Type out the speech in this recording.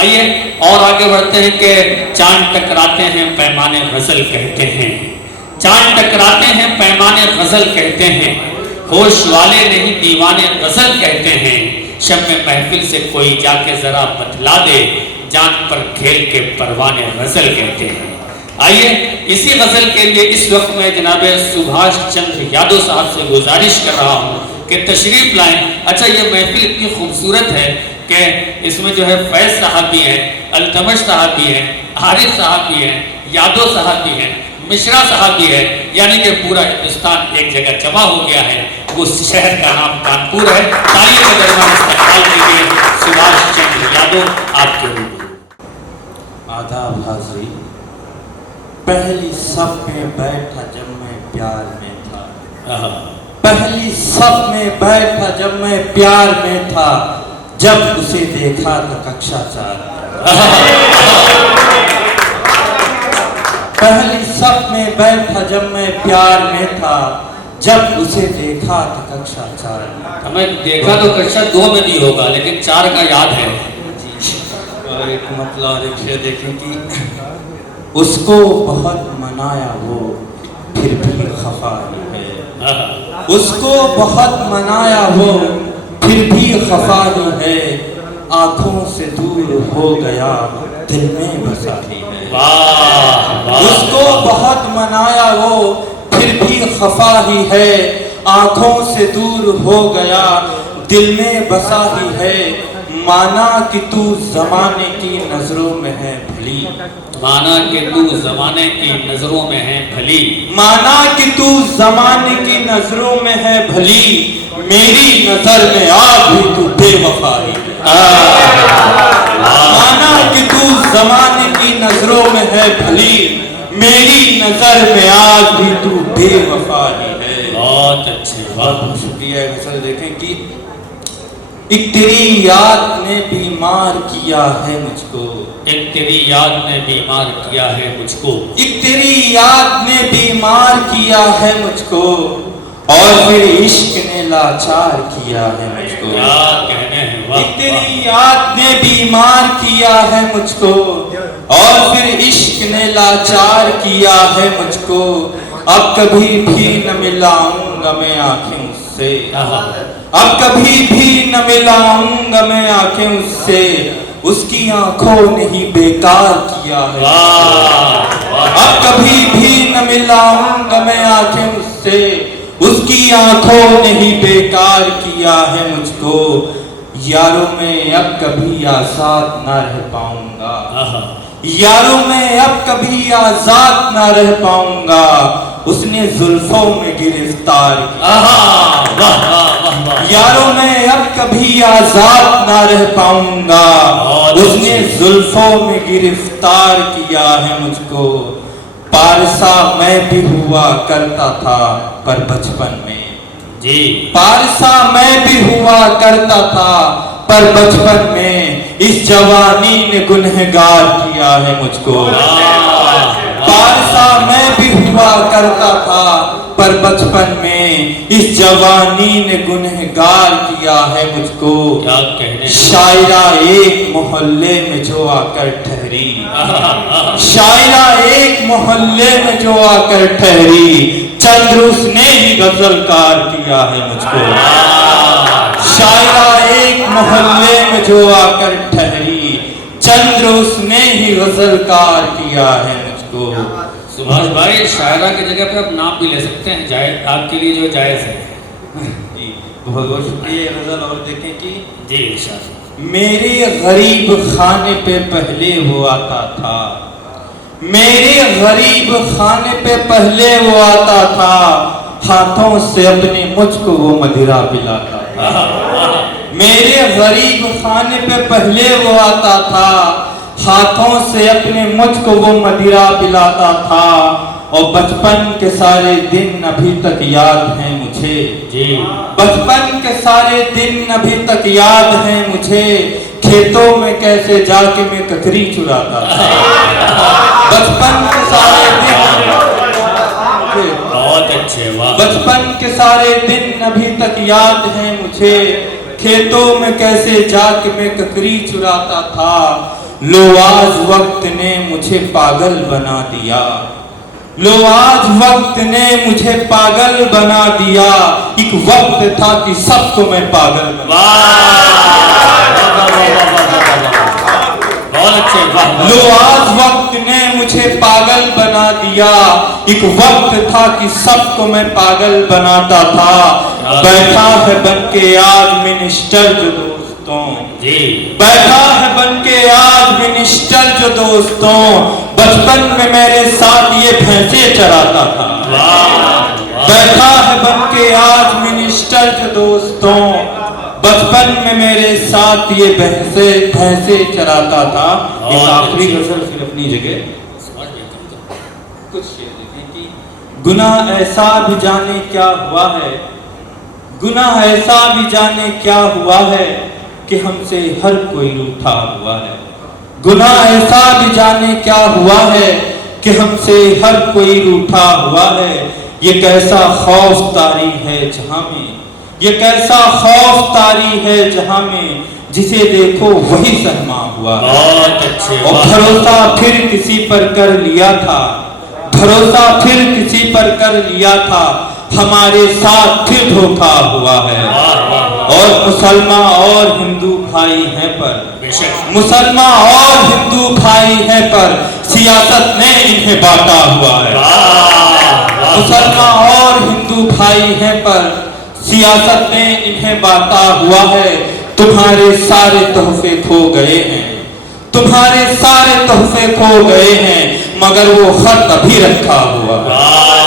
آئیے اور آگے بڑھتے ہیں کہ چاند ٹکراتے ہیں پیمانے غزل کہتے ہیں، چاند ٹکراتے ہیں پیمانے غزل کہتے ہیں، ہوش والے نہیں دیوانے غزل کہتے ہیں، شب میں محفل سے کوئی جا کے ذرا بتلا دے، جان پر کھیل کے پروانے غزل کہتے ہیں۔ آئیے اسی غزل کے لیے اس وقت میں جناب سبھاش چندر یادو صاحب سے گزارش کر رہا ہوں کہ تشریف لائیں۔ اچھا یہ محفل اتنی خوبصورت ہے کہ اس میں جو ہے فیض صاحب بھی ہیں، التمش صاحب بھی ہیں، عارف صاحب بھی ہیں، یادو صاحب بھی ہیں، مشرا صاحب بھی ہے، یعنی کہ پورا ہندوستان ایک جگہ جمع ہو گیا ہے۔ وہ شہر کا نام کانپور ہے۔ تالیوں کے درمیان استقبال کیجیے سبھاش چندر یادو آپ کے روبرو۔ آداب حاضرین، پہلی صف میں بیٹھا جب میں پیار میں تھا، پہلی صف میں بیٹھا جب میں پیار میں تھا، جب اسے دیکھا تو ککشا چار۔ پہلی صف میں بیٹھا جب میں پیار میں تھا، جب اسے دیکھا تو ککشا چار۔ ہمیں دیکھا تو ککشا 2 میں بھی ہوگا لیکن 4 کا یاد ہے۔ اور ایک مطلب اور ایک شعر دیکھیں کہ اس کو بہت منایا وہ پھر بھی خفا ہی ہے، اس کو بہت منایا وہ پھر بھی خفا ہی ہے، آنکھوں سے دور ہو گیا دل میں بسا ہی ہے۔ اس کو بہت منایا وہ پھر بھی خفا ہی ہے، آنکھوں سے دور ہو گیا دل میں بسا ہی ہے، مانا کہ تو زمانے کی نظروں میں ہے بھلی، مانا کہ تو زمانے کی نظروں میں ہے بھلی، مانا کہ تو زمانے کی نظروں میں ہے بھلی، میری نظر میں آج بھی تو بے وفا ہی ہے۔ مانا کہ تو زمانے کی نظروں میں ہے بھلی، میری نظر میں آج بھی تو بے وفا ہی ہے۔ بہت اچھے، بہت شکریہ۔ غزل دیکھیں کہ ایک تیری یاد نے بیمار کیا ہے مجھ کو، ایک تیری یاد نے بیمار کیا ہے مجھ کو، ایک تیری یاد نے بیمار کیا ہے مجھ کو، اور پھر عشق نے لاچار کیا ہے مجھ کو۔ کیا کہنے ہیں، واہ ایک تیری یاد نے بیمار کیا ہے مجھ کو، اور پھر عشق نے لاچار کیا ہے مجھ کو، اب کبھی بھی نہ ملاؤں گا میں آنکھیں اس سے، اب کبھی بھی نہ ملاؤں گا میں آنکھیں اس سے، اس کی آنکھوں نے ہی بیکار کیا ہے، اب کبھی بھی نہ ملاؤں گا میں آنکھیں اس سے، اس کی آنکھوں نے ہی بیکار کیا ہے مجھ کو، یاروں میں اب کبھی آزاد نہ رہ پاؤں گا، یاروں میں اب کبھی آزاد نہ رہ پاؤں گا، اس نے زلفوں میں گرفتار کیا، یاروں میں اب کبھی آزاد نہ رہ پاؤں گا، اس نے زلفوں میں گرفتار کیا ہے مجھ کو، پارسا میں بھی ہوا کرتا تھا پر بچپن میں، جی پارسا میں بھی ہوا کرتا تھا پر بچپن میں، اس جوانی نے گنہگار کیا ہے مجھ کو، پارسا میں بھی ہوا کرتا تھا پر بچپن میں، اس جوانی نے گنہگار کیا ہے مجھ کو، کیا کہنے، شاعرہ ایک محلے میں جو آ کر ٹھہری، شاعرہ ایک محلے میں جو آ کر ٹھہری، چند اس نے ہی غزل کار کیا ہے مجھ کو، شاعرہ ایک محلے میں جو آ کر ٹھہری، چند اس نے ہی غزل کار کیا ہے مجھ کو۔ سبھاش بھائی شاعرہ کی جگہ پہ آپ نام بھی لے سکتے ہیں، جائز آپ کے لیے جو جائز ہے۔ جی بہت بہت شکریہ۔ غزل اور دیکھیں کہ جی ارشاد۔ میرے غریب خانے پہ پہلے وہ آتا تھا، میرے غریب خانے پہ پہلے وہ آتا تھا، ہاتھوں سے اپنے مجھ کو وہ مدیرہ پلاتا تھا، میرے غریب خانے پہ پہلے وہ آتا تھا، ہاتھوں سے اپنے مجھ کو وہ مدیرہ پلاتا تھا، اور بچپن کے سارے دن ابھی تک یاد ہیں مجھے، جی بچپن کے سارے دن ابھی تک یاد ہیں مجھے، کھیتوں میں کیسے جا کے میں ککری چراتا تھا، بچپن کے سارے دن، بہت اچھے، واہ، بچپن کے سارے دن ابھی تک یاد ہیں مجھے، کھیتوں میں کیسے جا کے میں ککری چراتا تھا، لو آج وقت نے مجھے پاگل بنا دیا، لو آج وقت نے مجھے پاگل بنا دیا، ایک وقت تھا کہ سب کو میں پاگل بنا لو آج وقت نے مجھے پاگل بنا دیا، ایک وقت تھا کہ سب کو میں پاگل بناتا تھا، بیٹھا ہے بن کے آج منسٹر جو دوستوں، بیٹھا ہے بن کے آج منسٹر جو دوستوں، بچپن میں میرے ساتھ یہ بھینسیں چراتا تھا، بیٹھا ہے بن کے آج منسٹر جو دوستوں، بچپن میں میرے ساتھ یہ بھینسیں چراتا تھا۔ ایک آخری غزل پھر اپنی جگہ کچھ شعر لکھیں کہ گناہ ایسا بھی جانے کیا ہوا ہے، گناہ ایسا بھی جانے کیا ہوا ہے کہ ہم سے ہر کوئی روٹھا ہوا ہے، گناہ ایسا بھی جانے کیا ہوا ہے کہ ہم سے ہر کوئی روٹھا ہوا ہے، یہ کیسا خوف طاری ہے جہاں میں، یہ کیسا خوف طاری ہے جہاں میں، جسے دیکھو وہی سہما ہوا ہے، اور بھروسہ پھر کسی پر کر لیا تھا، بھروسہ پھر کسی پر کر لیا تھا، ہمارے ساتھ پھر دھوکا ہوا ہے، اور مسلمان اور ہندو بھائی ہیں پر، مسلمان اور ہندو بھائی ہیں پر سیاست نے انہیں بانٹا ہوا ہے، مسلمان اور ہندو بھائی ہیں پر سیاست نے انہیں بانٹا ہوا ہے، تمہارے سارے تحفے کھو گئے ہیں، تمہارے سارے تحفے کھو گئے ہیں، مگر وہ خط ابھی رکھا ہوا ہے۔